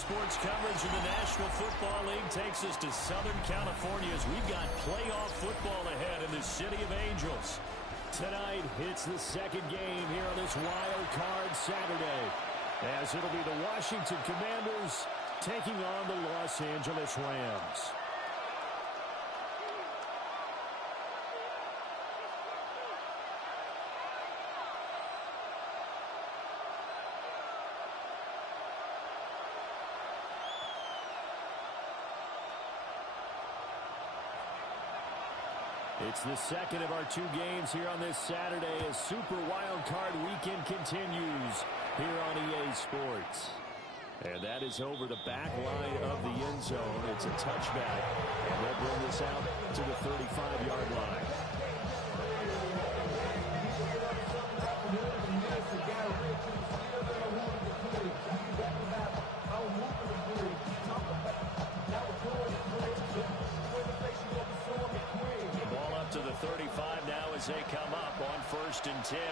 sports coverage of the National Football League takes us to Southern California as we've got playoff football ahead in the City of Angels. Tonight, it's the second game here on this wild card Saturday, as it'll be the Washington Commanders taking on the Los Angeles Rams. It's the second of our two games here on this Saturday as Super Wild Card Weekend continues here on EA Sports. And that is over the back line of the end zone. It's a touchback, and they'll bring this out to the 35-yard line. To the 35 now as they come up on 1st and 10.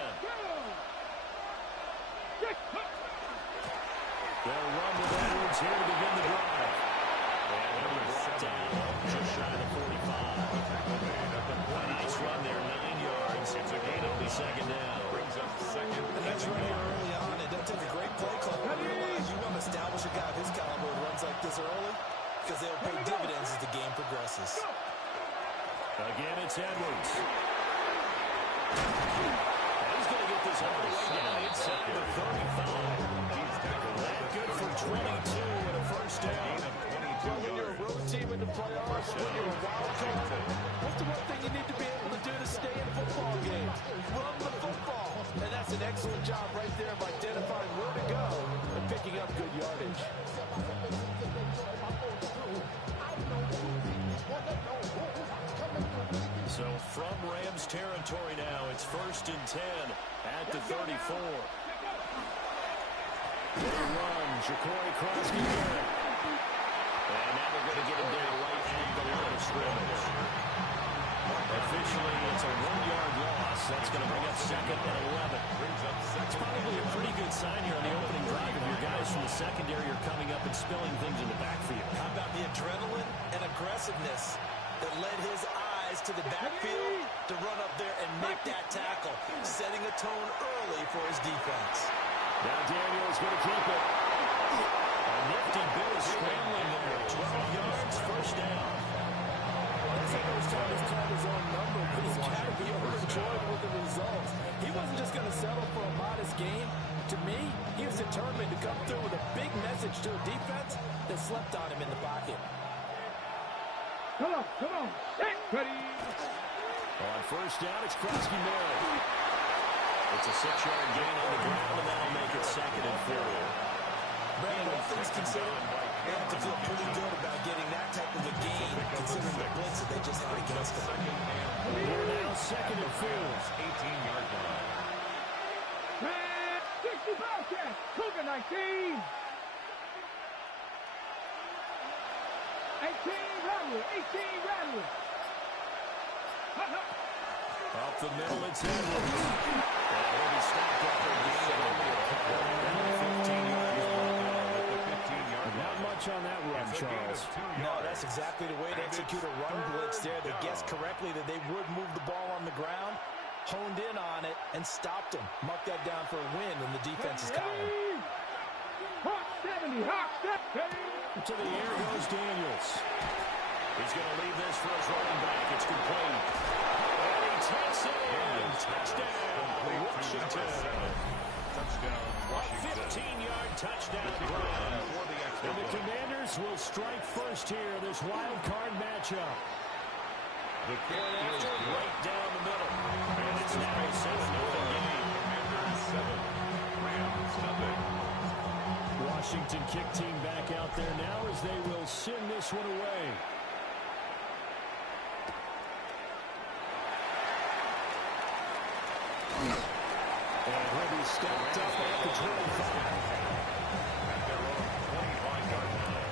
They'll run with Edwards here to begin the drive. And they'll be brought down just shy of the 45. A nice run there, 9 yards. It's a gain. It'll be second down. Brings up second. And that's running early on. It does take a great play call to realize you want to establish a guy of his caliber who runs like this early because they'll pay dividends as the game progresses. Again, it's Edwards. And he's going to get this all the way down inside the 35. That good for 22 and a first down. When you're a road team in the playoffs, when you're a wild card, what's the one thing you need to be able to do to stay in football games? Run the football. And that's an excellent job right there of identifying where to go and picking up good yardage. So from Rams territory now, it's 1st and 10 at the 34. They run, Ja'Cory Krosky. And now they're going to get him down right at the line of scrimmage. Officially, it's a 1-yard loss. That's going to bring up 2nd and 11. It's probably a pretty good sign here on the opening drive of your guys from the secondary are coming up and spilling things in the backfield. How about the adrenaline and aggressiveness that led his eyes to the backfield to run up there and make that tackle, setting a tone early for his defense. Now Daniel's going to keep it. A nifty bit of scrambling there. 12 yards, first down. I think it was trying to cut his own number, but he's got to be overjoyed with the results. He wasn't just going to settle for a modest game. To me, he was determined to come through with a big message to a defense that slept on him in the pocket. Come on. Ready. On first down, it's Krosky Miller. It's a 6-yard gain on the ground, and that'll make it 2nd and 4. Brandon, all things considered, they have to feel pretty good about getting that type of a gain, considering the blitz that they just had against them. We're now 2nd and 4. 18-yard line. 65 catch. Cougar 19. 18 Rattler. Up the middle, it's Edwards. And he'll be stopped up there. Not much on that run, Charles. No, that's exactly the way to execute a run blitz there. They guessed correctly that they would move the ball on the ground, honed in on it, and stopped him. Mark that down for a win in the defense's column. Hawk 70. To the air goes Daniels. He's going to leave this for his running back. It's complete. And he takes it in. Touchdown, Washington. Touchdown, Washington. A 15-yard touchdown run. And the Commanders will strike first here, this wild card matchup. The kick is right down the middle. And it's now a 7-0 game. Commanders 7, Rams nothing. Washington kick team back out there now as they will send this one away. And he'll be stopped up at the 25. At their own 25-yard line.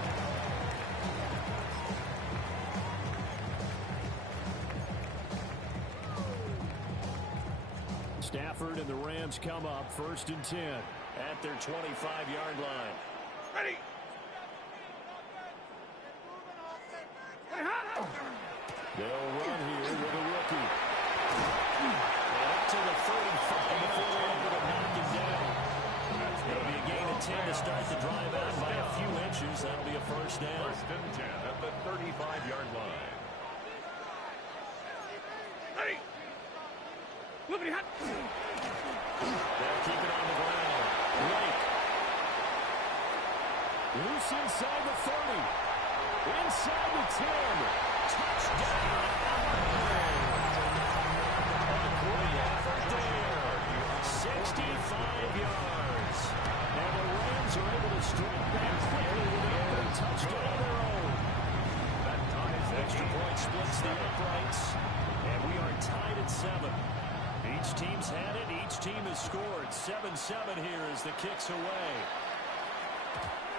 Stafford and the Rams come up 1st and 10 at their 25-yard line. Ready. They'll run here with a rookie. And up to the 35 before they're able to knock him down. It'll be a gain of 10 to start the drive out by a few inches. That'll be a first down. First and 10 at the 35-yard line. They'll keep it on the ground. Lake. Loose inside the 30. Inside the 10. Touchdown. A great effort there. 65 yards. And the Rams are able to strike back quickly with an opening touchdown of their own. That ties the Extra point splits the uprights. And we are tied at 7. Each team's had it. Each team has scored. 7-7 here as the kick's away.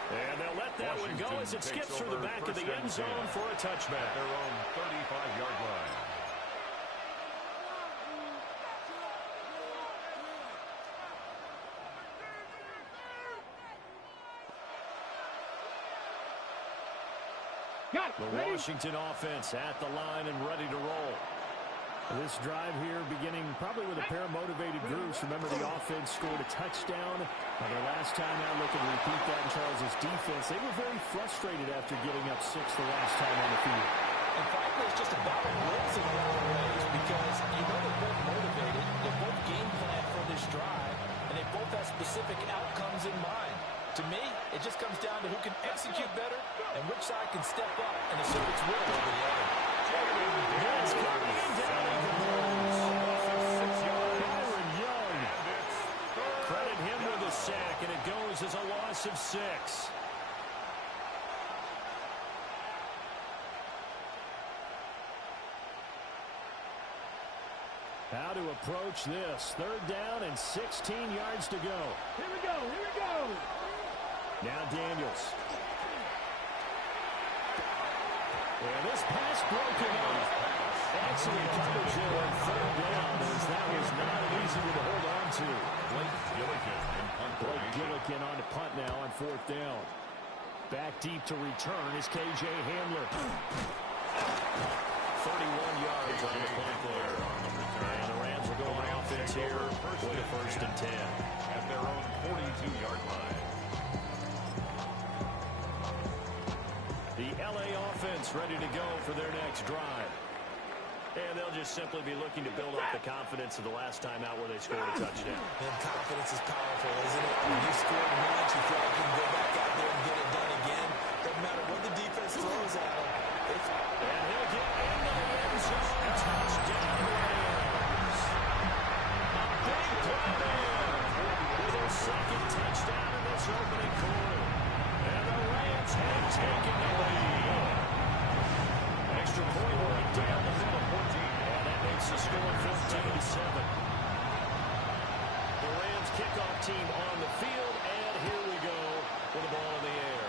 And they'll let that one go as it skips through the back of the end zone for a touchback. At their own 35-yard line. The Washington offense at the line and ready to roll. This drive here beginning probably with a pair of motivated groups. Remember, the offense scored a touchdown. Their last time out, looking to repeat that in Charles' defense. They were very frustrated after giving up 6 the last time on the field. And frankly, it's just about wins in a lot of ways because you know they're both motivated. They're both game plan for this drive, and they both have specific outcomes in mind. To me, it just comes down to who can execute better and which side can step up and assert its will over the other. That's coming in down. Byron Young. Credit him with a sack, and it goes as a loss of 6. How to approach this. 3rd down and 16 yards to go. Here we go, here we go. Now Daniels. And this pass broken off. Excellent coverage there on 3rd down, as that was not an easy one to hold on to. Blake Gillikin on to punt now on 4th down. Back deep to return is K.J. Hamler. 31 yards on the punt there. And the Rams will go on offense here with a 1st and 10. At their own 42-yard line. The L.A. offense ready to go for their next drive. And they'll just simply be looking to build up the confidence of the last time out where they scored a touchdown. And confidence is powerful, isn't it? When you score once, you feel like you can go back out there and get it done again. Doesn't matter what the defense throws at him. And he'll get into the end zone. Touchdown Rams. A big play there with their 2nd touchdown in this opening quarter. And the Rams have taken the lead. Extra point right down the middle. And that makes the score 14-7. The Rams kickoff team on the field, and here we go with the ball in the air.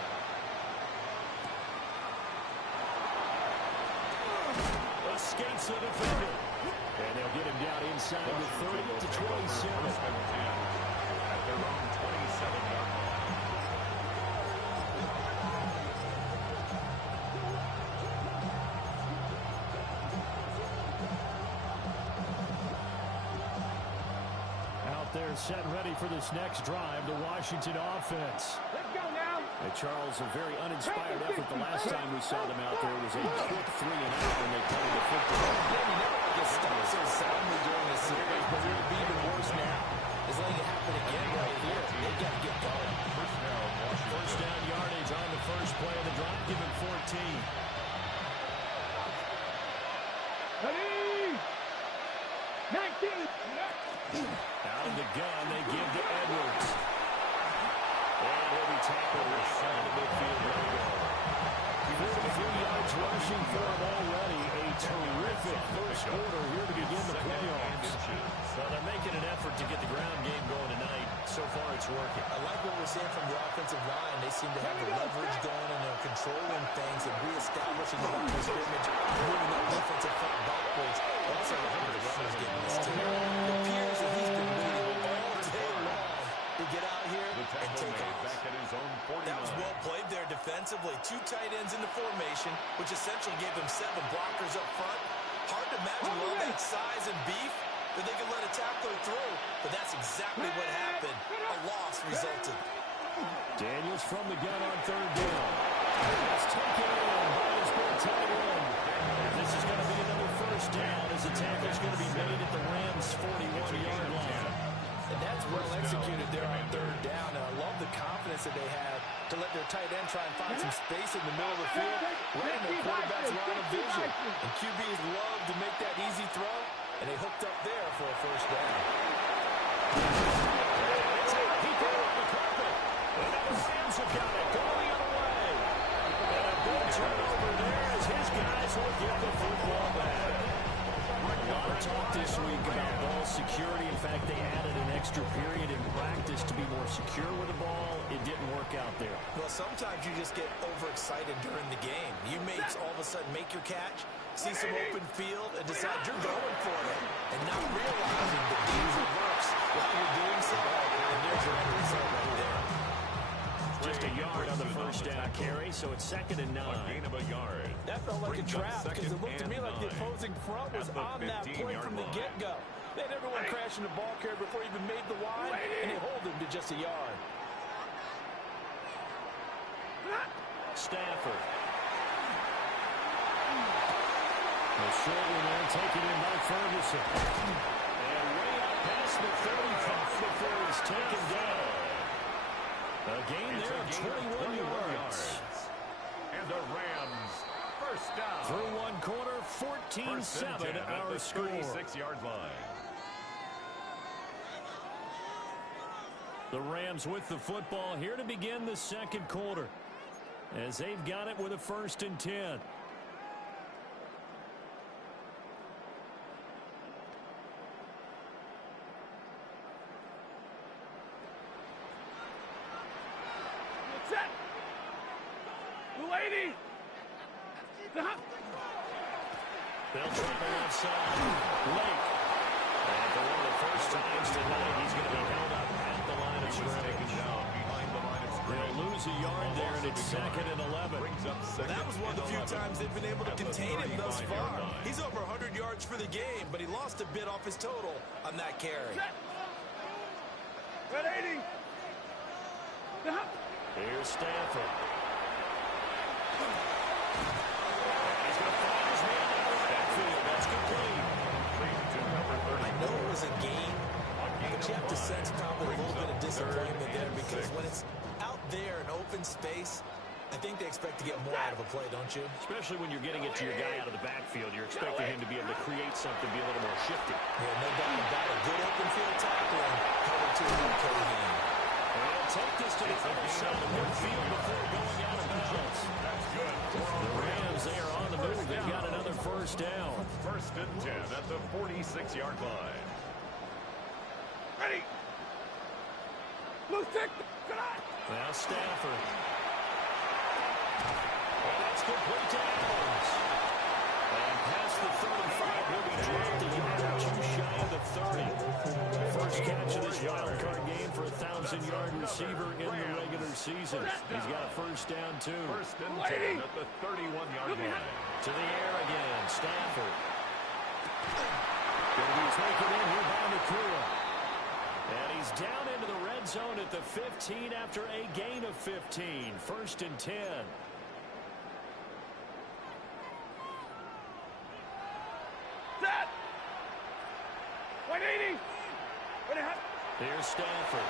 Escapes the defender. And they'll get him down inside the 30 to 27. At their own 27-yard line. Out there set ready for this next drive, the Washington offense. Let's go now. And Charles, a very uninspired effort the last time we saw them out there. It was a quick 3-and-out when they punted the football. Yeah, you never get stopped so soundly during the series, but it would be even worse now. Is letting it happen again right here. They got to get going. First down yardage on the first play of the drive, given 14. Ready? 19. Out of the gun, they give to Edwards. And he'll be tackled inside the midfield. 43 yards rushing for him already. A terrific first quarter here to begin the playoffs. So they're making an effort to get the ground game going tonight. So far, it's working. I like what we're seeing from the offensive line. They seem to have the leverage going and they're controlling things and reestablishing the line of scrimmage, moving that defensive front backwards. Also, the runners getting this too. It appears that he's been waiting all day long to get out here and take off. Back at his own 49. That was well played there defensively. defensively. 2 tight ends in the formation, which essentially gave them 7 blockers up front. Hard to imagine with all that size and beef that they could let a tackler through, but that's exactly what happened. A loss resulted. Daniels from the gun on 3rd down. Let's take it in by his big tight end. This is going to be another 1st down as the tackle's going to be made at the Rams' 41-yard line. And that's well executed there on 3rd down. And I love the confidence that they have to let their tight end try and find some space in the middle of the field, right in their quarterback's line of vision. And QBs love to make that easy throw, and they hooked up there for a 1st down. It's a deep on the carpet. And now the Rams have got it going the other way. And a big turnover there as his guys will get the football back. A lot of talk this week about ball security. In fact, they added an extra period in practice to be more secure with the ball. It didn't work out there. Well, sometimes you just get overexcited during the game. You may all of a sudden make your catch, see some open field, and decide you're going for it, and not realizing that danger works while you're doing so. And there's your end result right there. Just a yard on the 1st down carry, so it's 2nd and 9. A gain of a yard. That felt like a Brings up trap because it looked to me like the 2nd and 9. opposing front was At the on that play 15-yard from the line. get-go. They had everyone crashing the ball carrier before he even made the line, and they hold him to just a yard. Stafford. The short one there, taken in by Ferguson. And way out past the 35 before he's taken down. A gain there of 21 yards. And the Rams, 1st down. Through one quarter, 14-7 our score. 36-yard line. The Rams with the football here to begin the 2nd quarter, as they've got it with a 1st and 10. Set. 280. They'll try the left side. Lake. And for one of the first times tonight, he's going to be held up at the line of scrimmage. Down behind the line of scrimmage. They'll lose a yard there, and it's 2nd and 11. Brings up 2nd That was one of the few and 11. times they've been able to At the contain him thus 35-yard far. line. He's over 100 yards for the game, but he lost a bit off his total on that carry. 180. Here's Stafford. He's going to find his man out of the backfield. That's complete. To number 30. I know it was a game, but you have to sense probably a little bit of disappointment there because when it's out there in open space, I think they expect to get more out of a play, don't you? Especially when you're getting it to your guy out of the backfield. You're expecting him to be able to create something, be a little more shifty. Yeah, no doubt about it. Good open field tackling, headed to a UK game. They'll take this to the other side of midfield before going out of bounds. That's good. The Rams, they are on the move. They've got another 1st down. 1st and 10 at the 46-yard line. Ready. Blue stick. Now Stafford. And that's complete to Adams. And past the 35, he'll be dropped a yard or 2 shy of the 30. First catch of this wild card game for a 1,000-yard receiver in the regular season. He's got a 1st down, too. 1st and 10 at the 31-yard line. To the air again, Stafford. Going to be taken in here by Nakua. And he's down into the red zone at the 15 after a gain of 15. 1st and 10. Set. 180. Here's Stafford.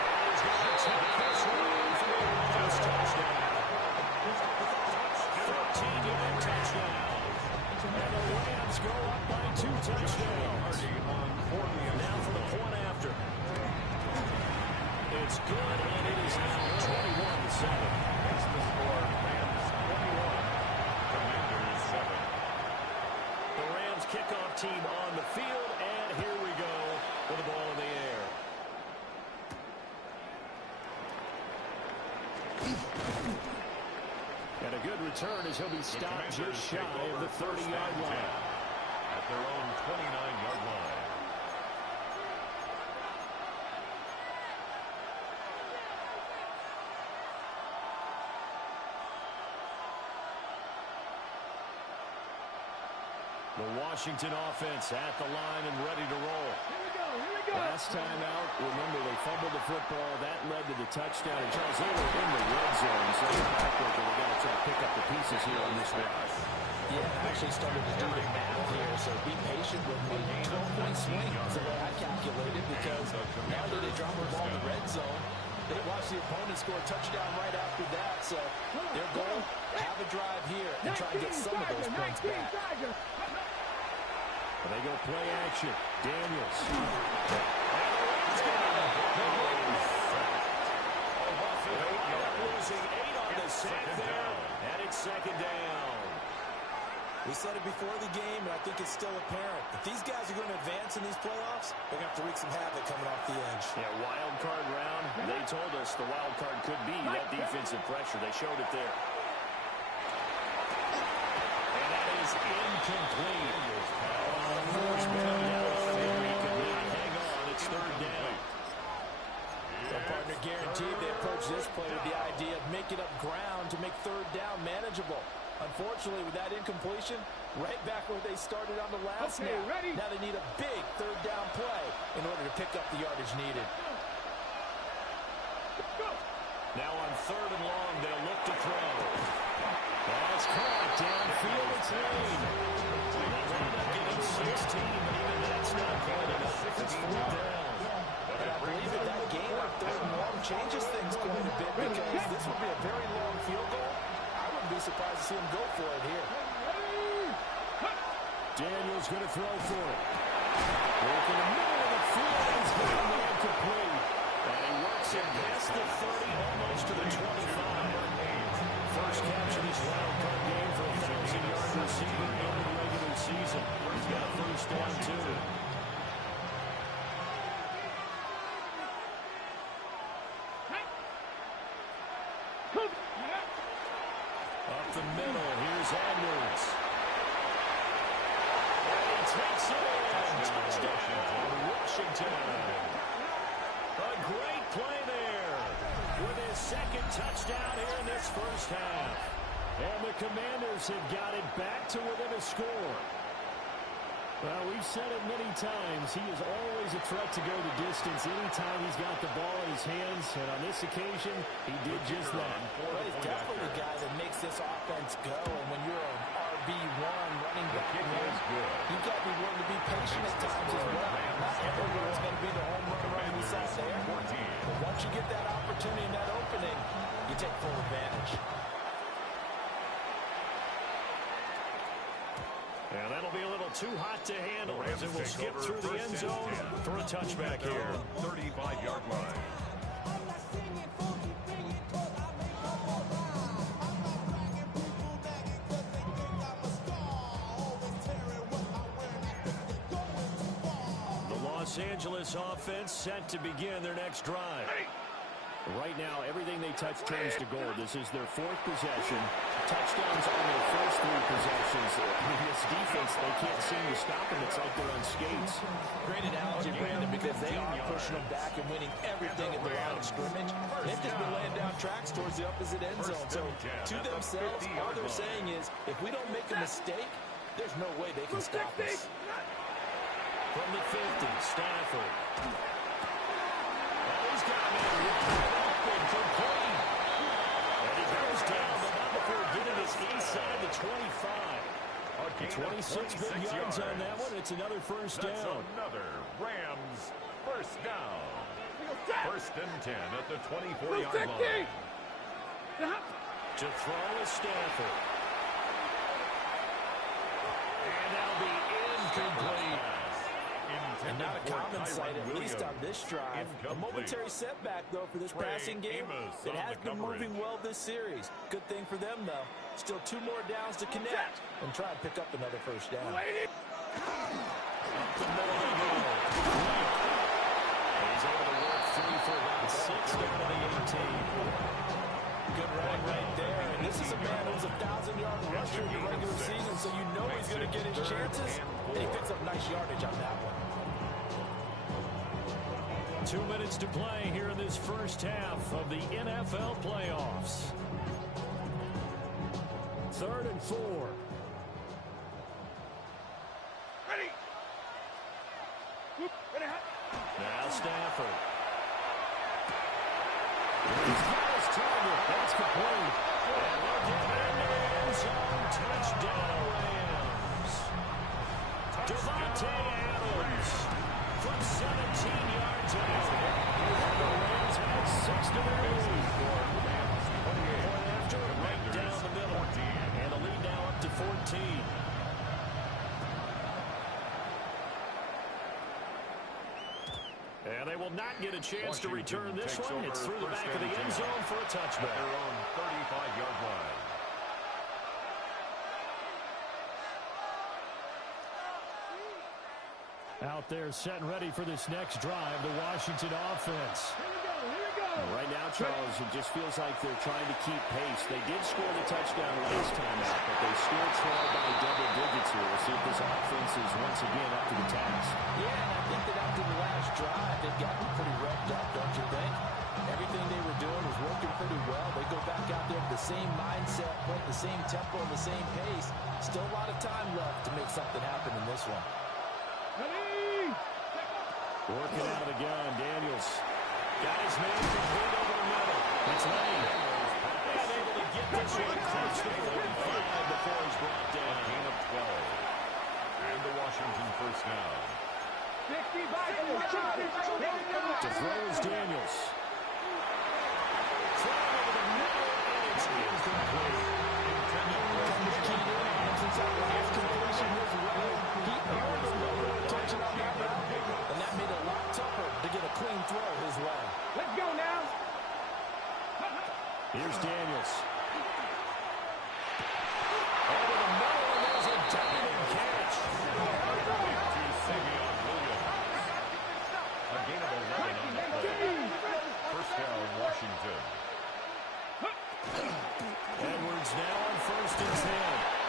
And he's going to take this one for a Rams touchdown. 14-yard touchdown. And the Rams go up by 2 touchdowns. Now for the point after. It's good, and it is now 21-7. It's the score. Rams 21. Commanders 7. The Rams kickoff team on the field, and here we go with the ball in the air. And a good return as he'll be stopped just shy of the 30-yard line. At their own 29-yard line. The Washington offense at the line and ready to roll. Last time out, remember, they fumbled the football. That led to the touchdown. And Charles, they were in the red zone, so they're backward, but we're going to try to pick up the pieces here on this one. Yeah, I actually started to do the math here, so be patient with me. 12-point swing is the way I calculated, because now that they drop the ball in the red zone, they watch the opponent score a touchdown right after that. So their goal, have a drive here and try to get some of those points back. They go play action. Daniels. Losing 8 on the sack there, and it's second down. We said it before the game, and I think it's still apparent. If these guys are going to advance in these playoffs, they're going to have to wreak some havoc coming off the edge. Yeah, wild card round. They told us the wild card could be that defensive pressure. They showed it there. And that is incomplete. Hang on, it's third down. Their partner guaranteed they approach this play with the idea of making up ground to make third down manageable. Unfortunately, with that incompletion, right back where they started on the last snap. Now they need a big third down play in order to pick up the yardage needed. Now on third and long, they'll look to throw. That's caught downfield. It's Lane. They wound up getting 16, but even that's not quite enough. It's fourth down. And I believe that that game on third and long changes things quite a bit, because this would be a very long field goal. I wouldn't be surprised to see him go for it here. Daniels going to throw for it. Work in the middle of the field. He's going to incomplete. And he works it past the 30, almost to the 25. First catch of this wild card game for a 1,000-yard receiver in the regular season. He's got a first down, too. Up the middle, here's Edwards. And he takes it in. Touchdown, Washington. A great play there with his second touchdown here in this first half. And the Commanders have got it back to within a score. Well, we've said it many times. He is always a threat to go the distance anytime he's got the ball in his hands. And on this occasion, he did just that. Well, he's definitely the guy that makes this offense go. And when you're an RB1 running back, you've got to be willing to be patient at times as well. Not everywhere is going to be the home run we saw there. But once you get that opportunity and that opening, you take full advantage. And that'll be a little too hot to handle as it will skip through the end zone for a touchback here. 35-yard line. The Los Angeles offense set to begin their next drive. Right now, everything they touch turns to gold. This is their fourth possession. Touchdowns on their first 3 possessions. This defense, they can't seem to stop them. It's like they're on skates. Great analogy, Brandon, because they are pushing them back and winning everything at the line of scrimmage. They've just been laying down tracks towards the opposite end zone. So to themselves, all they're saying is, if we don't make a mistake, there's no way they can stop us. From the 50, Stafford. And he's got him in. Complete. And he goes down, but not before getting his inside the 25. 26 big yards on that one. It's another first down. That's another Rams first down. First and 10 at the 24-yard line. To throw is Stafford. And that'll be incomplete. And not a common sight, at least on this drive. A momentary setback, though, for this passing game. It has been moving well this series. Good thing for them, though. Still 2 more downs to connect and try and pick up another first down. He's able to work free for about 6 down to the 18. Good running right there. And this is a man who's a 1,000-yard rusher in the regular season, so you know he's going to get his chances. And he picks up nice yardage on that one. 2 minutes to play here in this first half of the NFL playoffs. 3rd and 4. Now Stafford. He's got his target. That's complete. And they'll get it in the end zone. Touchdown, Rams. Devontae Adams from 17 yards out. The Rams had 6 to their lead. After right down the middle. And the lead now up to 14. And they will not get a chance to return this one. It's through the back of the end zone for a touchback. Their own 35-yard line. Out there set and ready for this next drive, the Washington offense. Right now, Charles, it just feels like they're trying to keep pace. They did score the touchdown last time out, but they still trail by double digits here. We'll see if this offense is once again up to the task. Yeah, and I think that after the last drive, they've gotten pretty revved up, don't you think? Everything they were doing was working pretty well. They go back out there with the same mindset, playing the same tempo and the same pace. Still a lot of time left to make something happen in this one. Working out of the gun, Daniels. Got his man complete over the middle. It's Lane. And able to get this one close to the 35 before he's brought down. A gain of 12. And the Washington first down. To throw is Daniels. Throwing over the middle, and it's incomplete. And that made it a lot tougher to get a clean throw his way. Let's go now. Here's Daniels. Over the middle, and there's a diving catch. To Savion Williams. A gain of 11 on the play. First down, Washington. Edwards now on 1st and 10.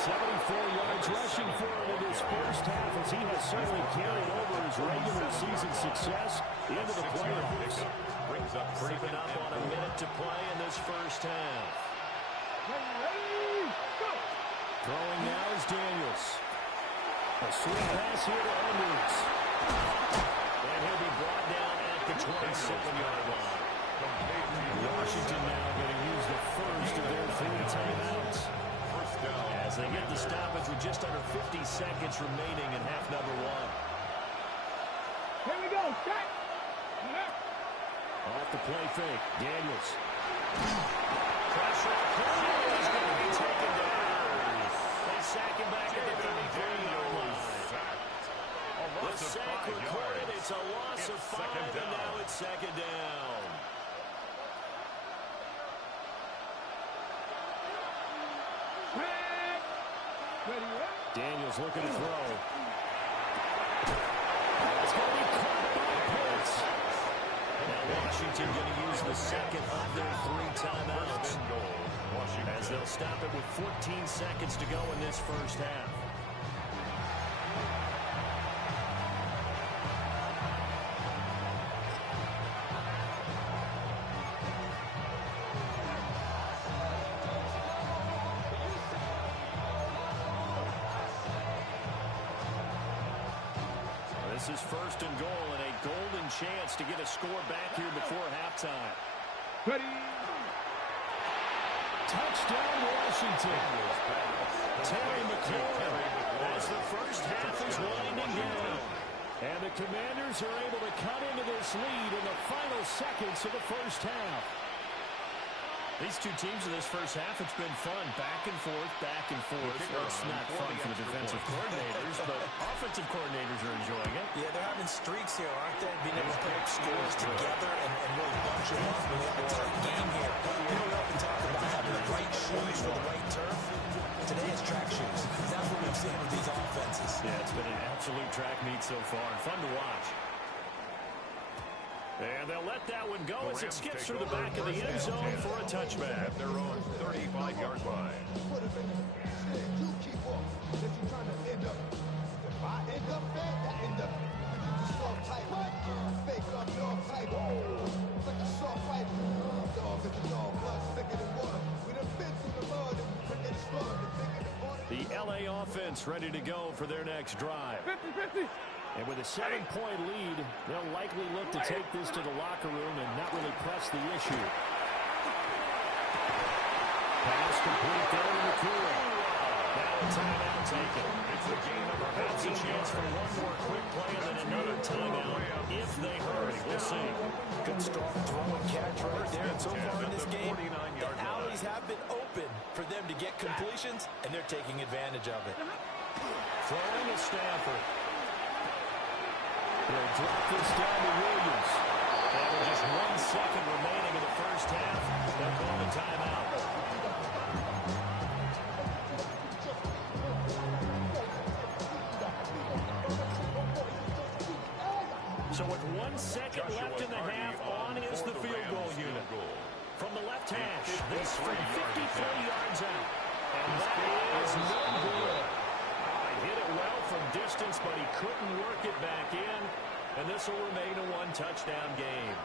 74 yards rushing for him in his first half, as he has certainly carried over his regular season success into the playoffs. Brings up Creeping up on a minute to play in this first half. Throwing now is Daniels. A swing pass here to Edwards. And he'll be brought down at the 27-yard line. Washington now going to use the first of their 3 timeouts. As they get the stoppage with just under 50 seconds remaining in half number 1. Here we go. Check. Off the play fake. Daniels. Pressure. He's going to be taken down. They sack him back at the 33-yard line. The sack recorded. It's a loss of 5, and now it's second down. Daniels looking to throw. It's going to be caught by Pitts. Now Washington going to use the second of their 3 timeouts. As they'll stop it with 14 seconds to go in this first half. This is 1st and goal, and a golden chance to get a score back here before halftime. Ready. Touchdown, Washington. Terry McLaurin as the first half is winding down. And the Commanders are able to cut into this lead in the final seconds of the first half. These two teams in this first half, it's been fun. Back and forth, back and forth. Well, it's not fun for the defensive coordinators, but offensive coordinators are enjoying it. Yeah, they're having streaks here, aren't they? Being able to put up scores together and really bunch them up. We have a tight game here. You know, we often talk about having the right shoes for the right turf. Today it's track shoes. That's what we've seen with these offenses. Yeah, it's been an absolute track meet so far, and fun to watch. And they'll let that one go as it skips through the back of the end zone for a touchback. At their own 35-yard line. You keep up. If you're trying to end up, if I end up there, I end up. Soft type, fake up dog type. It's like a soft fight. Dog is a dog, blood thicker than water. We done been through the mud and we quicker to slaughter. The LA offense ready to go for their next drive. 50-50. And with a 7-point lead, they'll likely look to take this to the locker room and not really press the issue. Pass complete there in the cooler. Now a timeout taken. It's a game of Perhaps a chance for one more quick play and then another timeout if they hurry. We'll see. Good strong throw and catch right there. And so far in this game, the alleys have been open for them to get completions, and they're taking advantage of it. Throwing to Stafford. They'll drop this down to Williams. And with just 1 second remaining in the first half, they'll call the timeout. So with 1 second left in the half, on is the field goal unit. From the left hash, this from 54 yards out. And that is no good. Hit it well from distance, but he couldn't work it back in. And this will remain a 1-touchdown game.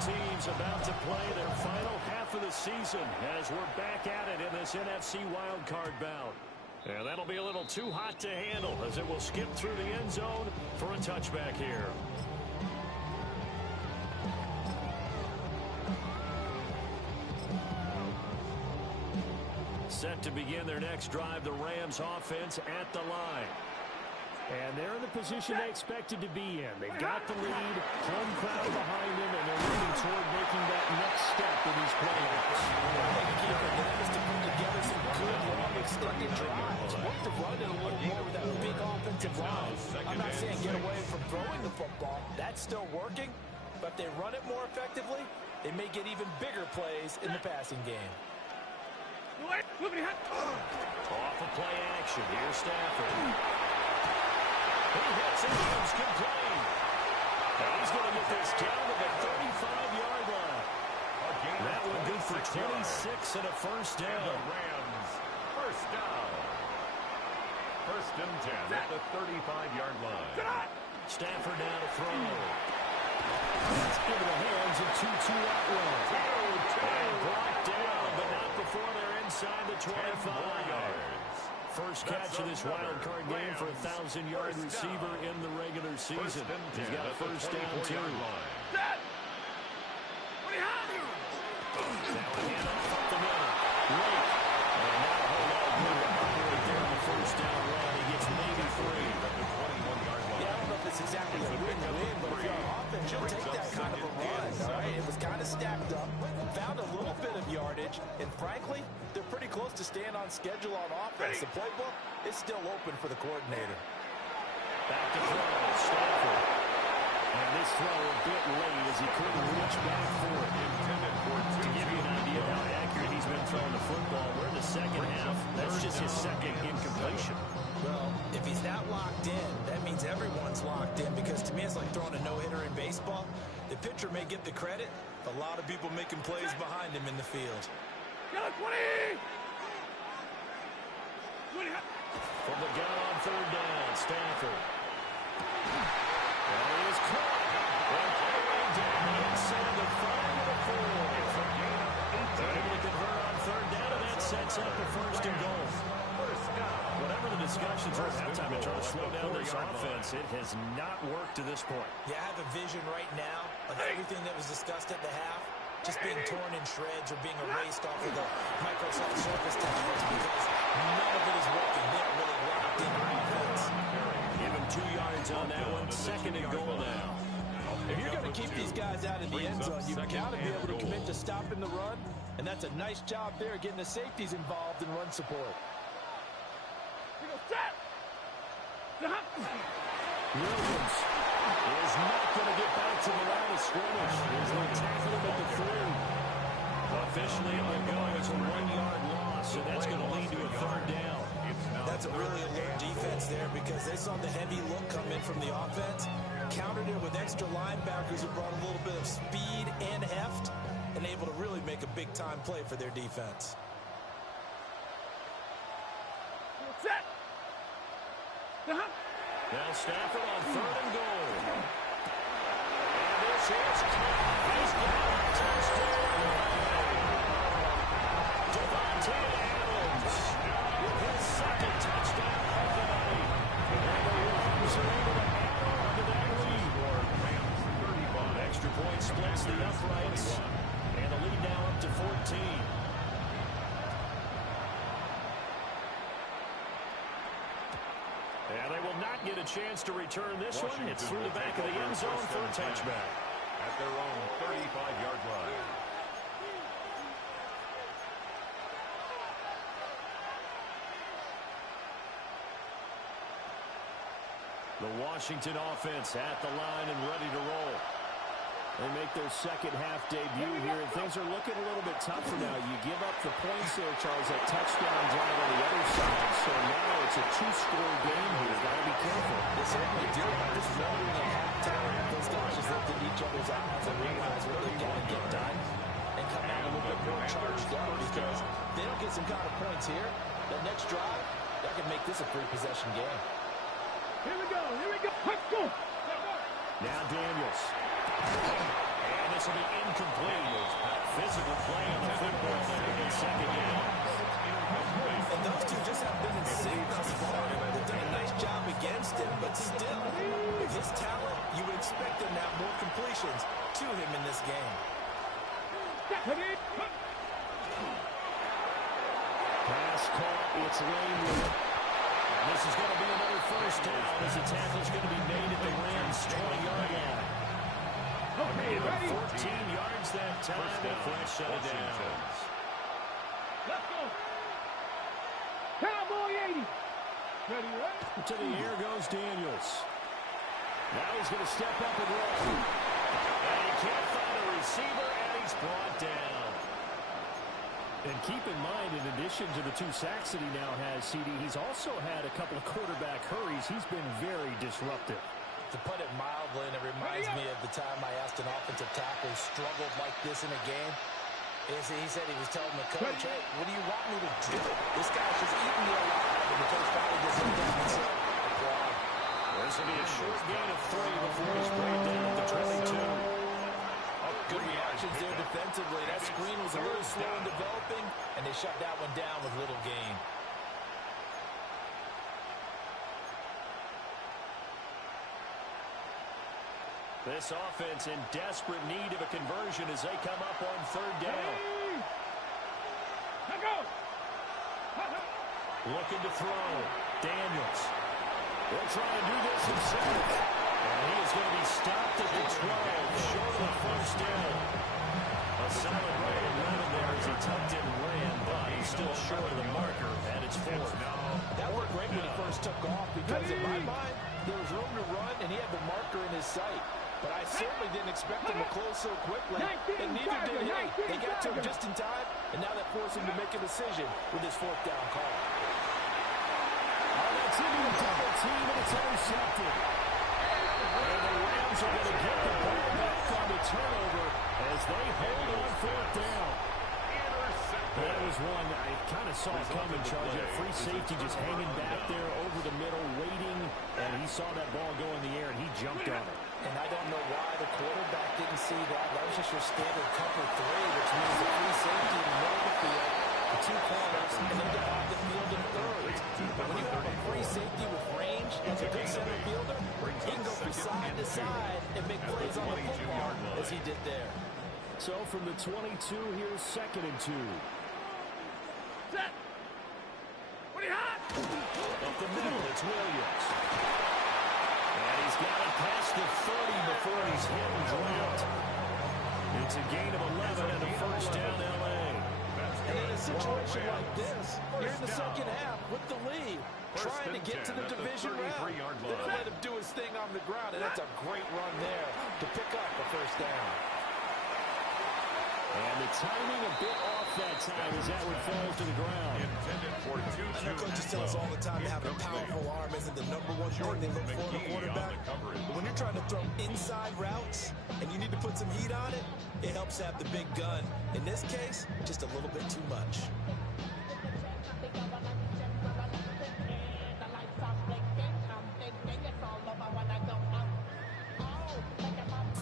Teams about to play their final half of the season as we're back at it in this NFC wildcard bout. And that'll be a little too hot to handle as it will skip through the end zone for a touchback here. Set to begin their next drive, the Rams offense at the line. And they're in the position they expected to be in. They've got the lead, home crowd behind them, and they're moving toward making that next step in these playoffs. The key for them is to put together some good, long, extended drives. Work the run in a little more with that big offensive line. I'm not saying get away from throwing the football. That's still working. But if they run it more effectively, they may get even bigger plays in the passing game. Off of play action. Here's Stafford. He hits and comes complete. He's going to get this down to the 35-yard line. That would be for 26 and a first down. The Rams, first down. First and 10 at the 35-yard line. Stafford now to throw. That's into the hands of Tutu Atwell. And brought down, but not before they're inside the 25 yards. First catch of this wild card game for a 1,000-yard receiver in the regular season. He's got a first down, too. Set! What do you have? Now a handoff up the middle. Late. And now a whole lot of good right there on the first down run. He gets maybe 3. At the 21-yard line. Yeah, I don't know if it's exactly a win-win, but if you're on offense, you'll take that kind of a run, all right? It was kind of stacked up, found a little bit of yardage, and frankly, they're pretty close to staying on schedule on offense. The playbook is still open for the coordinator. Back to throw. Stafford. And this throw a bit late as he couldn't reach back for it. Intended for To give you an idea of how accurate he's been throwing the football, we're in the second half. That's just his second incompletion. Well, if he's that locked in, that means everyone's locked in, because to me it's like throwing a no-hitter in baseball. The pitcher may get the credit, but a lot of people making plays behind him in the field. Yellow 20! From the gun on third down, Stafford. And he is caught. And carried down inside the 5 to the 4. They're able to convert on third down, and that sets up a first and goal. Whatever the discussions are at halftime to try to slow down this offense, it has not worked to this point. Yeah, I have a vision right now of everything that was discussed at the half just being torn in shreds or being erased off of the Microsoft Surface tablets, because none of it is working. They're really locked in on offense. Give him 2 yards on that one. Second and goal now. If you're going to keep these guys out of the end zone, you've got to be able to commit to stopping the run, and that's a nice job there, getting the safeties involved in run support. Set! Williams is not going to get back to the line of scrimmage. He's going to tackle him at the 3. Officially, it will go as a 1-yard loss, and that's going to lead to a third down. That's a really alert defense there, because they saw the heavy look come in from the offense, countered it with extra linebackers who brought a little bit of speed and heft, and able to really make a big-time play for their defense. Set! Now Stafford on 3rd and goal. And this is caught. He's got a touchdown. Devontae Adams with his 2nd touchdown of the night. And the Rams are able to add on to that lead. Extra point splits the uprights. And the lead now up to 14. And they will not get a chance to return this one. It's through the back of the end zone for a touchback. At their own 35-yard line. The Washington offense at the line and ready to roll. They make their second half debut here, and things are looking a little bit tougher now. You give up the points there, Charles, that touchdown drive on the other side. So now it's a 2-score game here. Got to be careful. They certainly do. I'm just wondering at halftime if those guys just looked at each other's eyes and realized what they've got to get done and come out a little bit more charged up, because if they don't get some kind of points here, that next drive, that could make this a 3-possession game. Here we go. Let's go. Now Daniels. And this will be incomplete. Physical play on the football there in 2nd down. And those two just have been in sync thus far. They've done a nice job against him, but still, with his talent, you would expect him to have more completions to him in this game. Pass caught. It's Lane with it. And this is going to be another 1st down as the tackle's going to be made at the Rams' 20-yard line. Okay, ready? 14 yards that time. The French shut it down. Let's go. Cowboy 80. Ready? To the air goes Daniels. Now he's going to step up and run. And he can't find a receiver, and he's brought down. And keep in mind, in addition to the 2 sacks that he now has, CD, he's also had a couple of quarterback hurries. He's been very disruptive. To put it mildly, and it reminds me of the time I asked an offensive tackle who struggled like this in a game. He said he was telling the coach, hey, what do you want me to do? This guy's just eating me alive. And the coach finally just looked at him and said, applaud. This will be a short gain of 3 before he's brought down at the 22. Good reactions there defensively. That screen was a little slow in developing, and they shut that one down with little gain. This offense in desperate need of a conversion as they come up on 3rd down. Let's go. Looking to throw. Daniels. He'll try to do this himself. And he is going to be stopped at the 12, short of the 1st down. A solid right and run there as he tucked in and ran, but he's still short of the marker, and it's 4th. That worked great when he first took off, because in my mind, there was room to run, and he had the marker in his sight. But I certainly didn't expect him to close so quickly, and neither did he. They got to him just in time, and now that forced him to make a decision with his 4th down call. Oh, that's into a double team, and it's intercepted. And the Rams are going to get the ball back on the turnover as they hold on 4th down. That was one I kind of saw coming, Charlie. That free safety just hanging back there over the middle, waiting, and he saw that ball go in the air, and he jumped on it. And I don't know why the quarterback didn't see that. That was just your standard cover 3, which means the free safety in the middle of the field, the 2 corners, and then divide the field in thirds. But when you have a free safety with range as a good center fielder, he can go from side to side and make plays on the football as he did there. So from the 22, here's 2nd and 2. Set. What do you have? Up the middle, it's Williams. And he's got it past the 30 before he's hit and dropped. It's a gain of 11 and a 1st down, L.A. And in a situation like this, you're in the 2nd half with the lead, trying to get to the division round. They don't let him do his thing on the ground, and that's a great run there to pick up a 1st down. And the timing a bit off that time as that one falls to the ground. I know coaches tell us all the time that having a powerful arm isn't the #1 thing they look for in a quarterback. But when you're trying to throw inside routes and you need to put some heat on it, it helps have the big gun. In this case, just a little bit too much.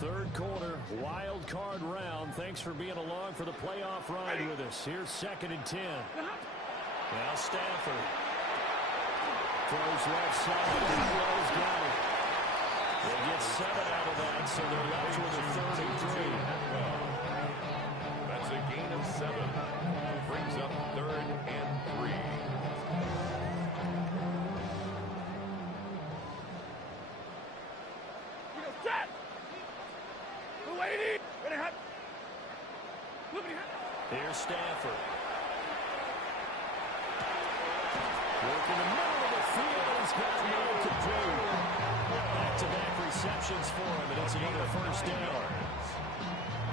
Third quarter, wild card round. Thanks for being along for the playoff ride with us. Here's 2nd and 10. Now Stafford throws left side. Buffalo's got it. They get 7 out of that, so they're left with a 3rd and 3. That's a gain of 7. Brings up 3rd and 3. Here's Stafford. Work in the middle of the field. He's got no control. Back-to-back receptions for him, and it's another first down.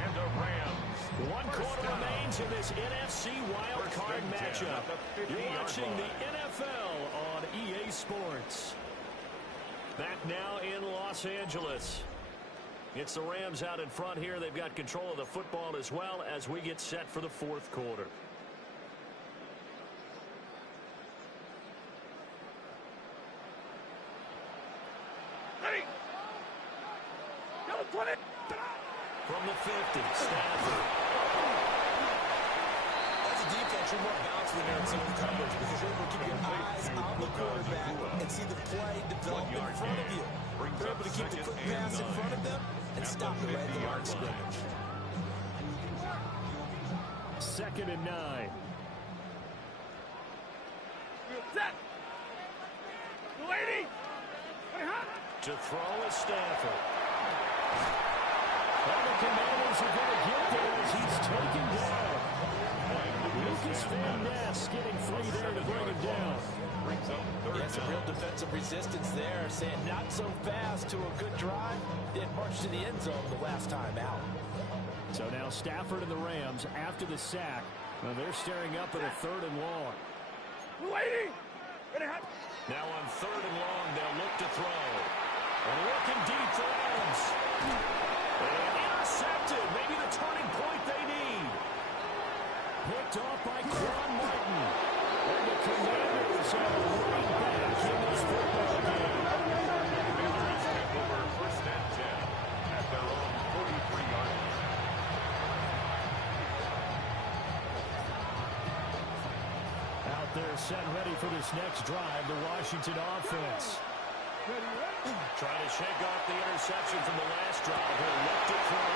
And the Rams. 1 quarter remains in this NFC wild card matchup. You're watching the NFL on EA Sports. Back now in Los Angeles. It's the Rams out in front here. They've got control of the football as well as we get set for the 4th quarter. Ready. Yellow 20. From the 50, Stafford. As a defense, you're more balanced when you're in zone coverage because you're able to keep your eyes on the quarterback and see the play develop in front of you. You're able to keep the quick pass in front of them and stop it right at the line of scrimmage. 2nd and 9. Set. 280. To throw is Stafford. Well, the Commanders are going to get there as he's taken down. Lucas Van Ness getting 3 there to bring him down. Yeah, some real defensive resistance there, saying not so fast to a good drive. Didn't march to the end zone the last time out. So now Stafford and the Rams after the sack. Well, they're staring up at a 3rd and long. 280. Now on 3rd and long, they'll look to throw. And looking deep for Adams. And intercepted. Maybe the turning point they need. Picked off by Quan Martin. And the Commanders are right back in this football game. Over 1st and 10 at their own 43-yard line. Out there set ready for this next drive, the Washington offense. Trying to shake off the interception from the last drive. He'll look to throw.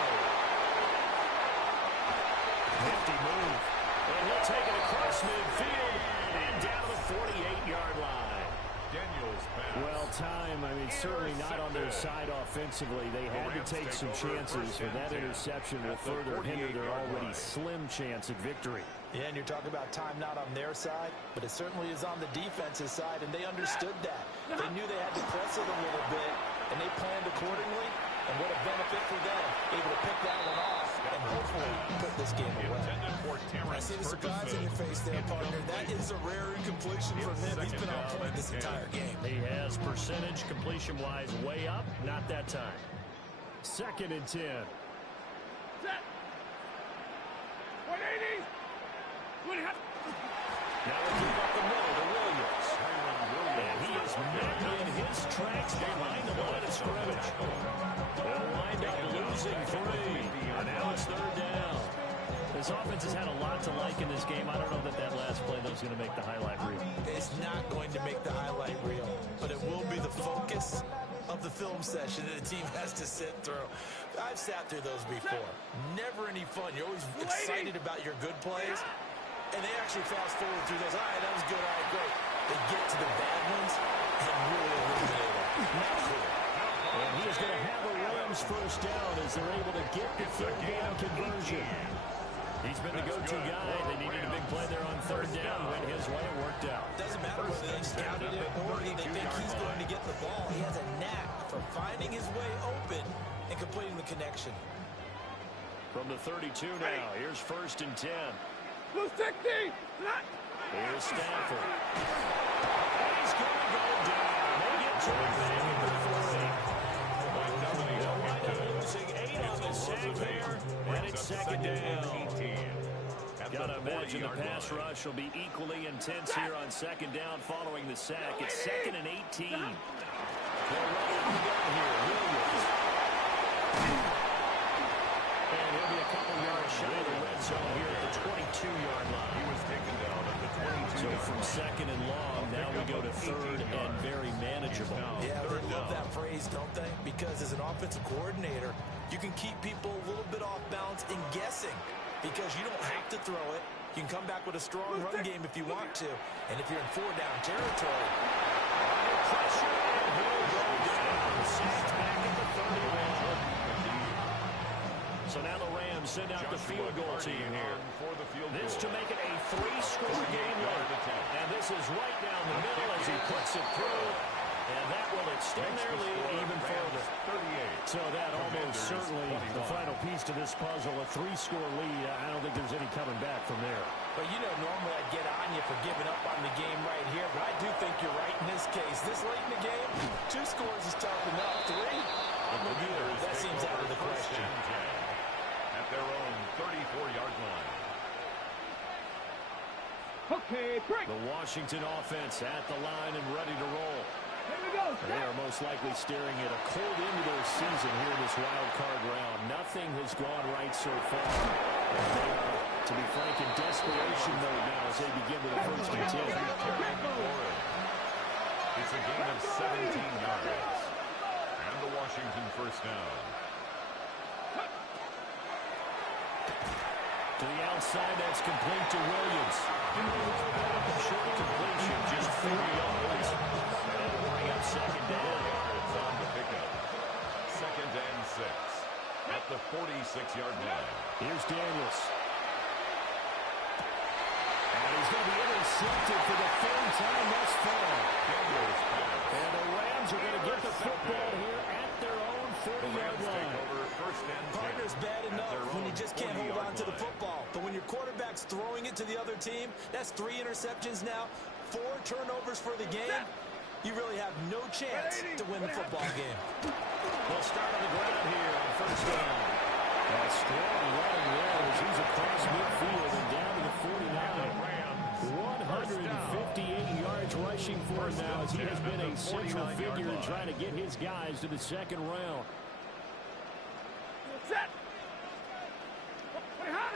Nifty move. And he'll take it across midfield and down to the 48-yard line. Daniels pass. Well, time, I mean, certainly not on their side offensively. They had to take some chances, but that interception will further hinder their already slim chance at victory. Yeah, and you're talking about time not on their side, but it certainly is on the defensive side, and they understood that. They knew they had to press it a little bit, and they planned accordingly, and what a benefit for them, able to pick that one off and hopefully put this game away. I see the surprise in your face there, partner. That is a rare incompletion from him. He's been on point this entire game. He has percentage completion-wise way up, not that time. 2nd and 10. Set. 180. Now we'll keep up the middle to Williams. And he is met in his tracks behind the line of scrimmage. They'll wind up losing 3. And now it's 3rd down. This offense has had a lot to like in this game. I don't know that last play, though, is going to make the highlight reel. It's not going to make the highlight reel, but it will be the focus of the film session that the team has to sit through. I've sat through those before. Never any fun. You're always excited about your good plays, and they actually fast forward through those. All right, that was good. All right, great. They get to the bad ones and really eliminate them. Not cool. And he is going to have a Rams first down as they're able to get the 3rd down conversion. He's been the go-to guy. They needed a big play there on 3rd down. Went his way, it worked out. Doesn't matter whether they scouted it or they think he's going to get the ball. He has a knack for finding his way open and completing the connection. From the 32 now, here's 1st and 10. 260. Here's Stafford. And he's going to go down. They get turned back at the 40. They'll wind up losing 8 on the sack there, and it's 2nd down. Got to imagine the pass rush will be equally intense here on 2nd down following the sack. It's 2nd and 18. They're running the gun here. Williams. so here at the 22-yard line. He was taken down at the 22-yard So line. from second and long, now we go to third and very manageable. Yeah, they love that phrase, don't they? Because as an offensive coordinator, you can keep people a little bit off balance and guessing because you don't have to throw it. You can come back with a strong run game if you want to. And if you're in four-down territory, under pressure, and he'll go down. Sacked back at the 31. So now the Rams send out the field goal team here. This to make it a three-score game late. And this is right down the middle as he puts it through. And that will extend their lead even further. So that almost certainly the final piece to this puzzle, a three-score lead. I don't think there's any coming back from there. but you know, normally I'd get on you for giving up on the game right here, but I do think you're right in this case. This late in the game, 2 scores is tough enough. 3, I'm with you. That seems out of the question. At their own 34-yard line. Okay, break. The Washington offense at the line and ready to roll. Here we go. They are most likely staring at a cold end to their season here in this wild card round. Nothing has gone right so far. And they are, to be frank, in desperation mode now as they begin with a first and 10. It's a gain of 17 yards. And the Washington first down. To the outside, that's complete to Williams. Short completion, just 4 yards. That'll bring up second down. Yards on the pickup. Second and 6. At the 46-yard line. Here's Daniels. And he's going to be intercepted for the third time thus far. Daniels pass. And the Rams are going to get the football here at their own 40-yard line. First and 10. Partner's bad enough when you just can't hold on to the football. But when your quarterback's throwing it to the other team, that's 3 interceptions now, 4 turnovers for the game. You really have no chance to win the football game. They'll start on the ground here on first down. A strong running there as he's across midfield and down to the 49. 158 yards rushing for him now as he has been a central figure in trying to get his guys to the second round. Set. Back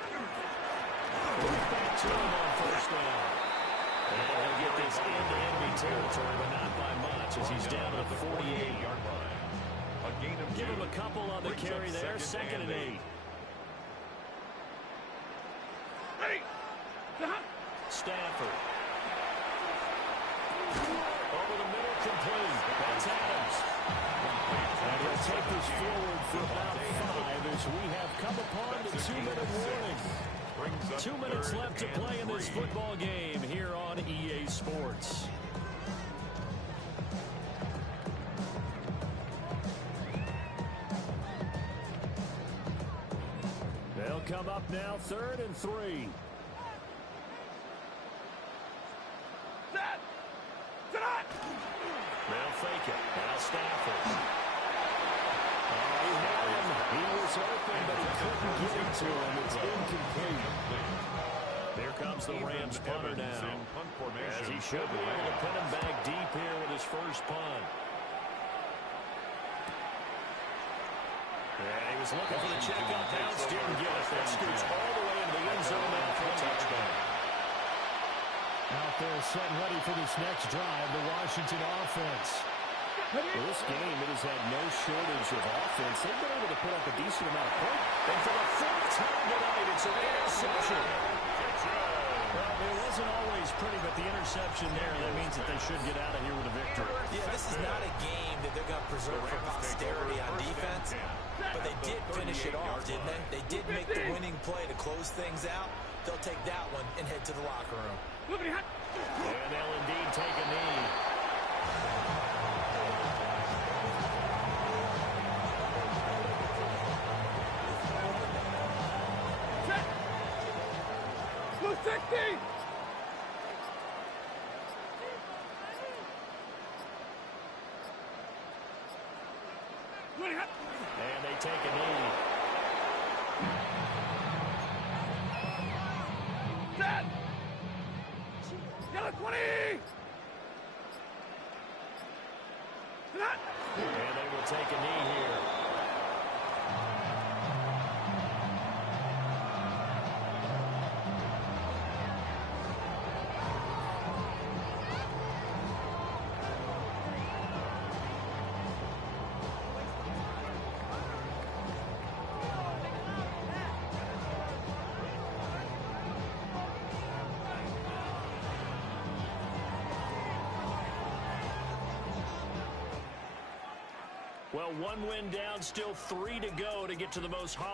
to him on first down. And they'll get this into enemy territory, but not by much as he's down to the 48-yard line. A gain of 2. Give him a couple on the carry there. Second and 8. Ready. Stafford. Over the middle, complete. That's Adams. And he'll take this forward for about 5 as we have come upon the 2-minute warning. 2 minutes left to play in this football game here on EA Sports. They'll come up now, 3rd and 3. Set. Set. They'll fake it. Now Stafford. He had him. He was open, but he couldn't get it to him. It's incomplete. Here comes the Rams punter now. As he should be able to put him back deep here with his first punt. And he was looking for the checkout bounce. Didn't get it. That scoots all the way into the end zone now for a touchdown. Out there setting ready for this next drive, the Washington offense. Well, this game, it has had no shortage of offense. They've been able to put up a decent amount of points. And for the 4th time tonight, it's an interception. Well, it wasn't always pretty, but the interception there, that means that they should get out of here with a victory. Yeah, this is not a game that they're going to preserve for posterity on defense, but they did finish it off, didn't they? They did make the winning play to close things out. They'll take that one and head to the locker room. And they'll indeed take a knee. Blue 60. And they take a knee. Set. Yellow 20. And they will take a knee here. Well, one win down, still 3 to go to get to the most hollow.